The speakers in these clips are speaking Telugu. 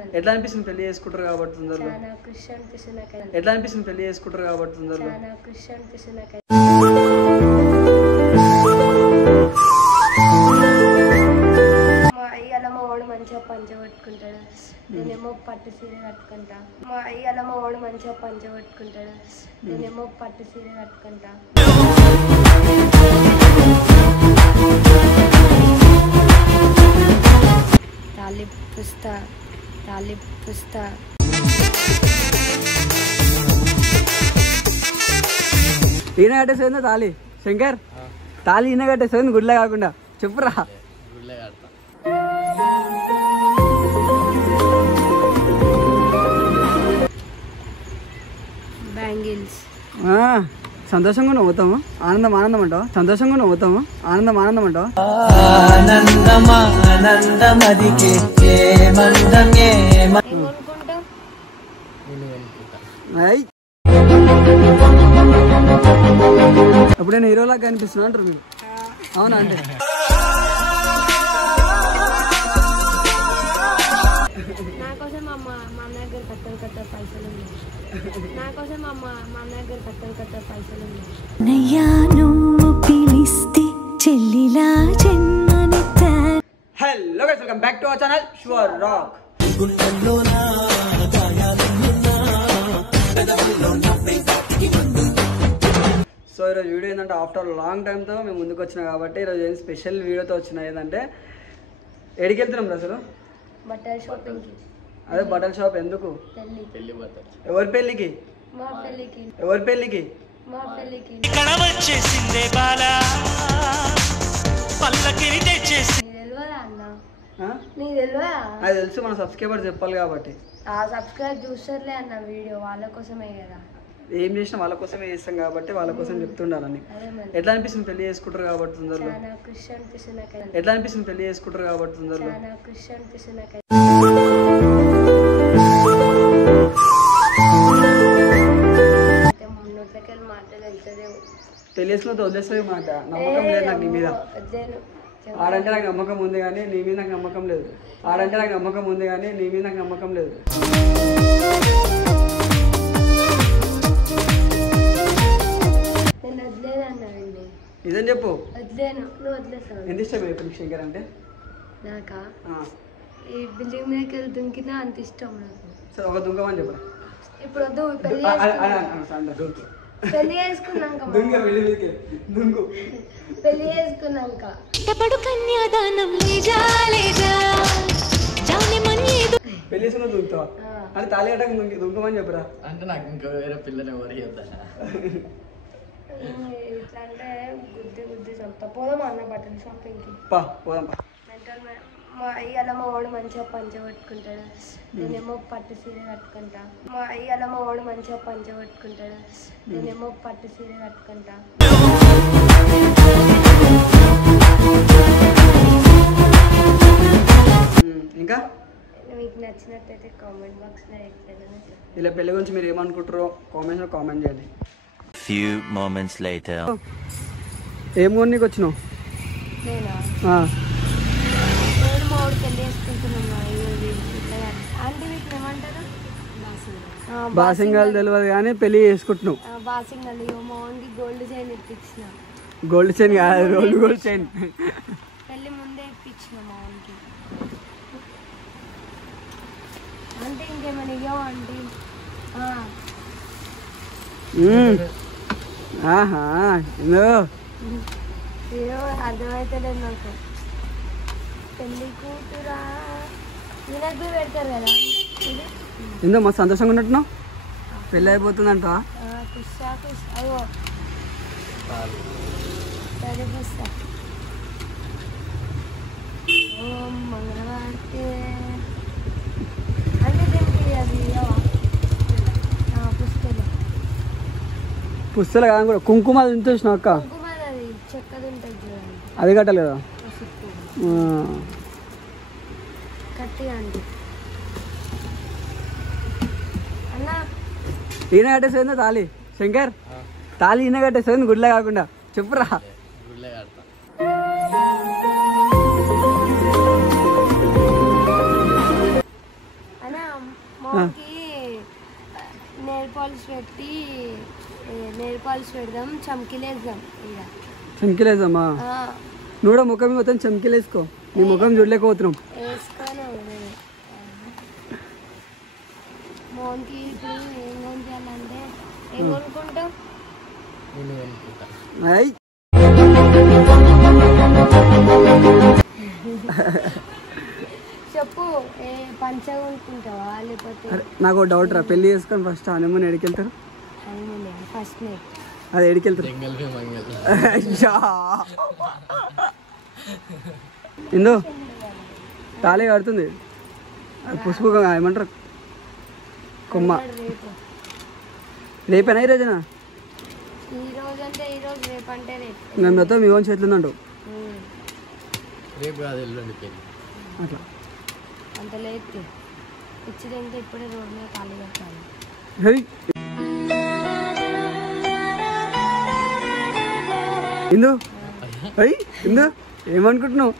ఎట్లా అనిపిస్తుంది పెళ్లి చేసుకుంటారు కాబట్టి తొందరలో? ఎట్లా అనిపిస్తుంది పెళ్లి చేసుకుంటారు కాబట్టి తొందరలో? అయ్యాల మా వాడు మంచిగా పంచ పట్టుకుంటాడు, నేనేమో పట్టు సీర కట్టుకుంటా. మా అయ్యాల మా వాడు మంచిగా పంచ పట్టుకుంటాడు, నేనేమో పట్టు సీర కట్టుకుంటా. తాలి పుస్తా ఈయన కట్టేసేందా తాళి? శంకర్ తాళి ఈయన కట్టేసేంది గుడ్లే కాకుండా చెప్పురా. బ్యాంగిల్స్ సంతోషంగా నవ్వుతాము, ఆనందం ఆనందం అంటావా? సంతోషంగా నవ్వుతాము, ఆనందం ఆనందం అంటావా? అప్పుడు నేను హీరోలాగా కనిపిస్తున్నా అంటారు మీరు, అవునా? అంటే నాకోసం మా అన్న దగ్గర కట్టలు పైసలు ఉన్నాయి. నాకోసం మా అన్న దగ్గర కట్టలు పైసలు ఉన్నాయి. Hello guys, welcome back to our channel sure rock. So ఈరోజు వీడియో ఏంటంటే ఆఫ్టర్ లాంగ్ టైమ్తో మేము ముందుకు వచ్చినాం కాబట్టి ఈరోజు ఏం స్పెషల్ వీడియోతో వచ్చినా ఏంటంటే ఎడికి వెళ్తున్నాం అసలు? బట్టల షాపింగ్కి. అదే బట్టల షాప్ ఎందుకు? ఎవరి పెళ్ళికి? మా పెళ్ళికి. ఎవరి పెళ్ళికి? మా పెళ్ళికి. తెలియదా అన్న? నీకు తెలియదా? అది తెలుసు, మన సబ్స్క్రైబర్ చెప్పాలి కాబట్టి. సబ్స్క్రైబ్ చూస్తారులే అన్న, వీడియో వాళ్ళ కోసమే కదా. ఏం చేసినా వాళ్ళ కోసమే చేస్తాం కాబట్టి వాళ్ళ కోసం చెప్తుండాలని. ఎట్లా అనిపిస్తుంది పెళ్లి చేసుకుంటారు కాబట్టి తొందరలో? ఎట్లా అనిపిస్తుంది పెళ్లి చేసుకుంటారు కాబట్టి తొందరలో? పెళ్లి చేసుకున్న వదిలేస్తుంది మాట. నమ్మకం లేదు నాకు నీ మీద. ఆడంటే నాకు నమ్మకం ఉంది కానీ నీ మీద నాకు నమ్మకం లేదు. ఆడంటే నాకు నమ్మకం ఉంది కానీ నీ మీద నాకు నమ్మకం లేదు. నిజం చెప్పు. ఎంత ఇష్టం ఇప్పుడు శంకర్ అంటే? నాకా ఈ బిల్డింగ్ మీదకి వెళ్ళి దుంకినా అంత ఇష్టం నాకు. సరే ఒక దుంకమని చెప్పరా. ఇప్పుడు వద్దు, పెళ్లి చేసుకున్నాక పెళ్లి చేసుకున్నాక పెళ్లి చేసుకున్న దుంకుతావా అంటే తాళి కట్టక దుంకమని చెప్పరా. అంటే నాకు ఇంకా వేరే పిల్లని ఎవరు చెప్తా. ఇట్లా అంటే గుద్ది చెప్తా. పోదాం అన్న బట్టల షాపింగ్కి. పోదాం. మా అయ్యాల మా వాడు మంచిగా పంచ పట్టుకుంటాడు, నేనేమో పట్టు సీర కట్టుకుంటా. మా అయ్యాల మా వాడు మంచిగా పంచ పట్టుకుంటాడు, నేనేమో పట్టు సీర కట్టుకుంటా. ఇంకా మీకు నచ్చినట్టయితే కామెంట్ బాక్స్లో ఎట్లయినా ఇలా పెళ్లి గురించి మీరు ఏమనుకుంటారో కామెంట్ చేయండి. Few moments later. ఏం కొనికి వచ్చినావు? నేనా? నేను మా వాడు పెళ్లి చేసుకుంటున్నా. అంటే మీకు ఏమంటారు? బాసింగాలు తెలియదు కానీ పెళ్లి చేసుకుంటున్నావు. బాసింగాలు. మా వాడికి గోల్డ్ చైన్ ఇప్పించిన. గోల్డ్ చైన్ కాదు, గోల్డ్ చైన్. పెళ్లి ముందే ఇప్పించిన మా వాడికి. అంటే ఇంకేమైనా ఇవ్వవా అంటే? అర్థమైతే లేదు నాకు. పెళ్లి కూతురా వినకు పెడతారు కదా. ఎందుకు మస్తు సంతోషంగా ఉన్నట్టున్నావు? పెళ్ళి అయిపోతుందంట. అయ్యో సరే పుస్తా. ఓం మంగళవారికి అంటే దీనికి అది పుస్తలు కాదు కూడా కుంకుమ చూసిన అక్క. చెక్కది ఉంటుంది చూడండి, అది కట్టాలి కదా. కట్టి అండి అన్న. ఈయన కట్టేసేందా తాళి? శంకర్ తాళి ఈయన కట్టేసేంది గుడ్లే కాకుండా చెప్పురా. అన్న మోకి నెయిల్ పాలిష్ పెట్టి నెయిల్ పాలిష్ పెడదాం, చమ్కిలేద్దాం. ఇక చమ్కిలేదమ్మా, నువ్వు కూడా ముఖం మొత్తం చమ్కిలేసుకో. నీ ముఖం చూడలేకపోతున్నాం. వేసుకోను. మోన్కి ఇప్పుడు ఏం కొనిపించాలంటే ఏం కొనుక్కుంటావు? చెప్పు, ఏ పంచ కొనుక్కుంటావా లేకపోతే? నాకు డౌట్ రా, పెళ్లి చేసుకొని ఫస్ట్ హనీమూన్ ఎడికి వెళ్తారు? ఫస్ట్ అది ఎడికి వెళ్తారు? ఇందు తాళి కడుతుంది, అది పుష్పు ఏమంటారు కొమ్మ. రేపేనా ఈ రోజునా? ఈ రోజు అంటే ఈ రోజు, రేపు అంటే రేపు. మేము మొత్తం మీ ఓన్ చేతులు ఉందంటావు. రేపు కాదు ఎల్లుండి పెళ్ళి. అట్లా అంత లేదు ఇచ్చిదంటే ఇప్పుడే రోడ్డు మీద ఖాళీ కట్టాలి. ఇందు ఇందు ఏమనుకుంటున్నావు?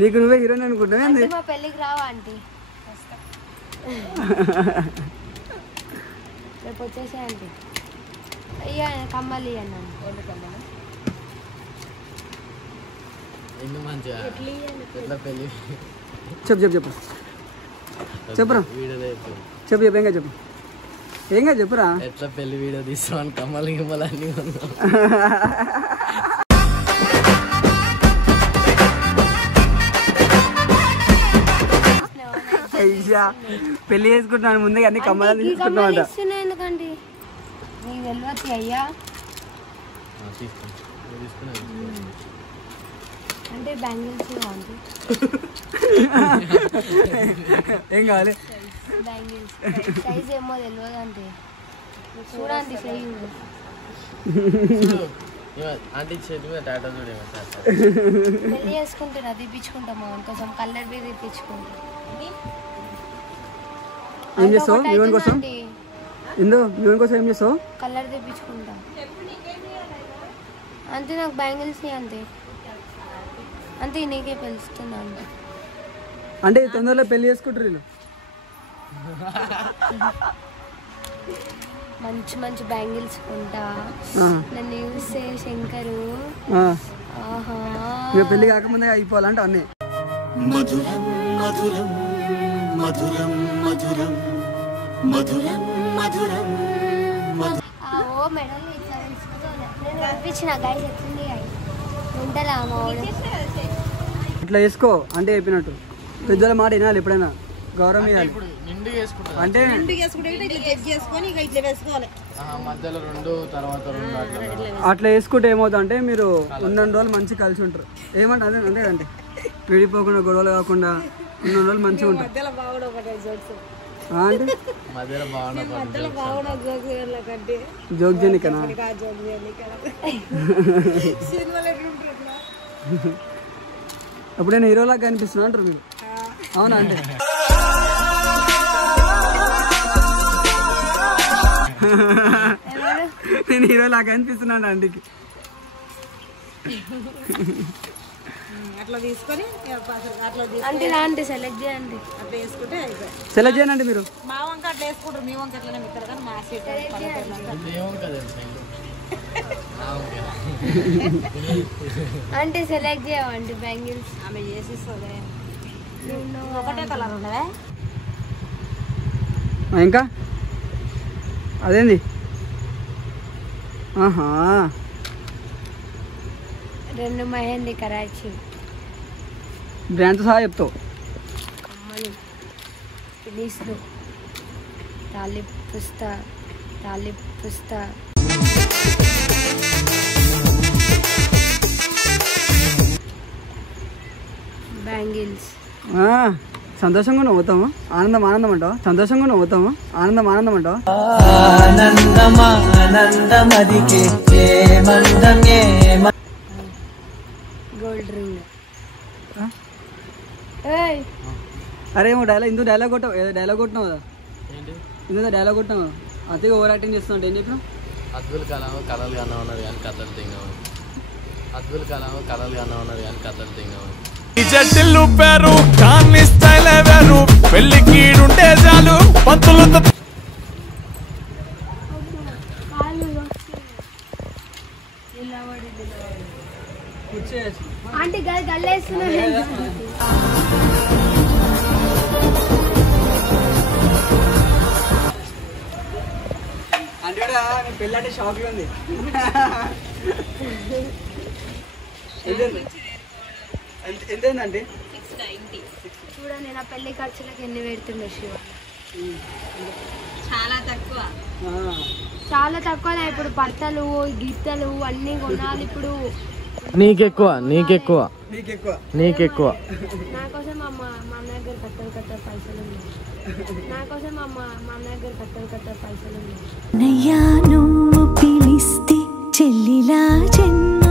నీకు నువ్వే హీరోయిన్ అనుకుంటున్నావు. మా పెళ్ళికి రావా ఆంటీ? రేపు వచ్చేసే ఆంటీ. అయ్యా కమ్మలి అన్నాను. ఎందుకు మంచిగా ఎట్లా పెళ్ళి? చెప్పు చెప్పురా, చెప్పు ఏంగా చెప్పు, ఏంగా చెప్పురా. ఎట్లా పెళ్లి వీడియో తీస్తామని కమ్మలు గిమ్మలు అన్నీ పెళ్లి చేసుకుంటున్నాను ముందే అన్ని కమ్మలు తీసుకుంటున్నామంట. ఎందుకండి నీకు తెలియదు అయ్యా? అంటే బ్యాంగిల్స్ కావాలి. ఏం కావాలి? బ్యాంగిల్స్ సైజ్ ఏమో తెలియదు అంటే చూడండి. సైజ్ ఆంటీ చేతి మీద టాటా చూడేమో సార్. పెళ్లి చేసుకుంటున్నా, తీపించుకుంటామా కొంచెం కలర్ బి తీపించుకుంటా. ఏం చేస్తావు మీవన్ కోసం? ఇందు మీవన్ కోసం ఏం చేస్తావు? కలర్ తీపించుకుంటా అంతే. నాకు బ్యాంగిల్స్ అంతే అంతే, నీకే పిలుస్తున్నా అంతే. అంటే తొందరలో పెళ్లి చేసుకుంటారు వీళ్ళు. మంచి మంచి బ్యాంగిల్స్ కొంటా. నన్ను చూస్తే శంకరు పెళ్లి కాకముందే అయిపోవాలంటే అన్నీ. మధురం మధురం మధురం మధురం మధురం మధురం. ఓ మెడల్ ఇట్లా నేను పంపించిన గైస్ ఎట్లుంది ఉంటలా మా వాడు. ఇట్లా వేసుకో అంటే చెప్పినట్టు. పెద్దల మాట వినాలి ఎప్పుడైనా, గౌరవం ఇవ్వాలి. అంటే మధ్యలో రెండు తర్వాత రెండు అట్లా వేసుకుంటే ఏమవుతుంది అంటే మీరు ఉన్న రోజులు మంచిగా కలిసి ఉంటారు. ఏమంటే అదే అంతే అంటే విడిపోకుండా గొడవలు కాకుండా ఉన్న రోజులు మంచిగా ఉంటారు. అంటే జోక్ చేయనికనా? అప్పుడు నేను హీరోలాగా కనిపిస్తున్నా అంటారు మీరు. అవునా? అంటే నేను హీరోలాగా కనిపిస్తున్నాను అండికి. అంటే లాంటి సెలెక్ట్ చేయండి. సెలెక్ట్ చేయండి మీరు. అంటే సెలెక్ట్ చేయమండి బ్యాంగిల్స్ ఆమె చేసిస్తుంది. ఒకటే కలర్ ఉన్నదా ఇంకా? అదేంది? ఆహా, రెండు మెహందీ కరాచీ బ్రాండ్తో సహా చెప్తావు. పిలీస్లు తాలిప్ పుస్తా బ్యాంగిల్స్. సంతోషంగా నవ్వుతాము, ఆనందం అంటావా? సంతోషంగా నవ్వుతాము, ఆనందం అంటావా? Gold ring. అరే ఏమో డైలాగ్ కొట్టావు, ఏదో డైలాగ్ కొట్టినావు కదా? ఇందులో డైలాగ్ కొట్టినావు, అతిగా ఓవర్ యాక్టింగ్ చేస్తున్నావు. ఏం చెప్పినావు? అద్భుత కళలు కన్నా ఉన్నారు కానీ కథలు తింగవు. అద్భుత కళలు కన్నా ఉన్నారు కానీ కథలు తింగవు. పేరు కానీ స్టైల్ వేరు, పెళ్లికి ఉంటే పంతులతో కూర్చోవచ్చు. ఆంటీ గల్లేస్తున్నా అంటే కూడా మీ పెళ్ళంటే షాక్గా ఉంది. ఎంతేందండి? చూడండి నా పెళ్లి ఖర్చులకు ఎన్ని పెడుతుండే శివ. చాలా తక్కువ. చాలా తక్కువ. ఇప్పుడు బట్టలు గిత్తలు అన్నీ కొనాలి ఇప్పుడు. నీకెక్కువ నీకెక్కువ నీకెక్కువ. నా కోసం మా అన్న దగ్గర కట్టలు పైసలు ఉన్నాయి. నా కోసం మా అన్న దగ్గర కట్టలు పైసలు ఉన్నాయి. నయ్యా నువ్వు పిలిస్తే చెల్లిలా జన్మ